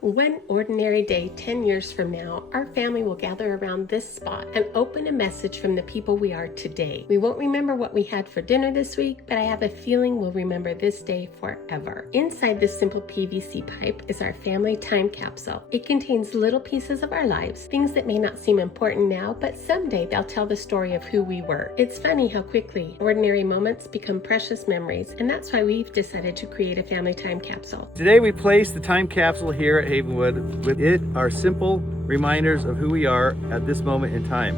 One ordinary day 10 years from now, our family will gather around this spot and open a message from the people we are today. We won't remember what we had for dinner this week, but I have a feeling we'll remember this day forever. Inside this simple PVC pipe is our family time capsule. It contains little pieces of our lives, things that may not seem important now, but someday they'll tell the story of who we were. It's funny how quickly ordinary moments become precious memories, and that's why we've decided to create a family time capsule. Today we place the time capsule here at Havenwood. With it are simple reminders of who we are at this moment in time.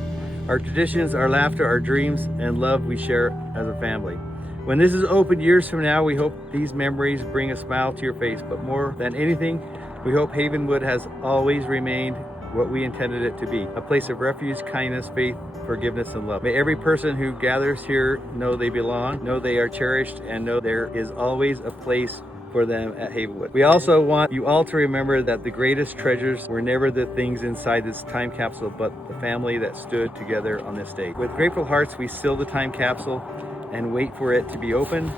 Our traditions, our laughter, our dreams, and love we share as a family. When this is open years from now, we hope these memories bring a smile to your face. But more than anything, we hope Havenwood has always remained what we intended it to be, a place of refuge, kindness, faith, forgiveness, and love. May every person who gathers here know they belong, know they are cherished, and know there is always a place for them at Havenwood. We also want you all to remember that the greatest treasures were never the things inside this time capsule, but the family that stood together on this day. With grateful hearts, we seal the time capsule and wait for it to be opened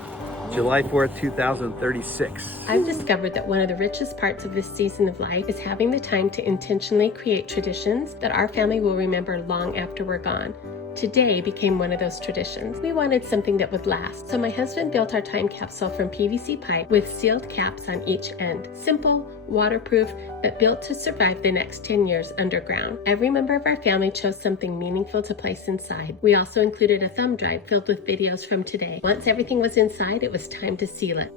July 4th, 2036. I've discovered that one of the richest parts of this season of life is having the time to intentionally create traditions that our family will remember long after we're gone. Today became one of those traditions. We wanted something that would last, so my husband built our time capsule from PVC pipe with sealed caps on each end. Simple, waterproof, but built to survive the next 10 years underground. Every member of our family chose something meaningful to place inside. We also included a thumb drive filled with videos from today. Once everything was inside, it was time to seal it.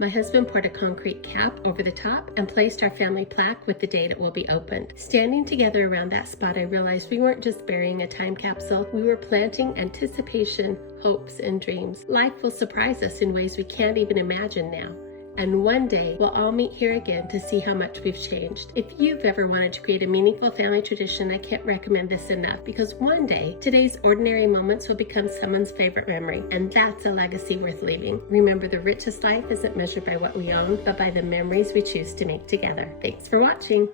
My husband poured a concrete cap over the top and placed our family plaque with the date it will be opened. Standing together around that spot, I realized we weren't just burying a time capsule, we were planting anticipation, hopes, and dreams. Life will surprise us in ways we can't even imagine now. And one day, we'll all meet here again to see how much we've changed. If you've ever wanted to create a meaningful family tradition, I can't recommend this enough, because one day, today's ordinary moments will become someone's favorite memory, and that's a legacy worth leaving. Remember, the richest life isn't measured by what we own, but by the memories we choose to make together. Thanks for watching.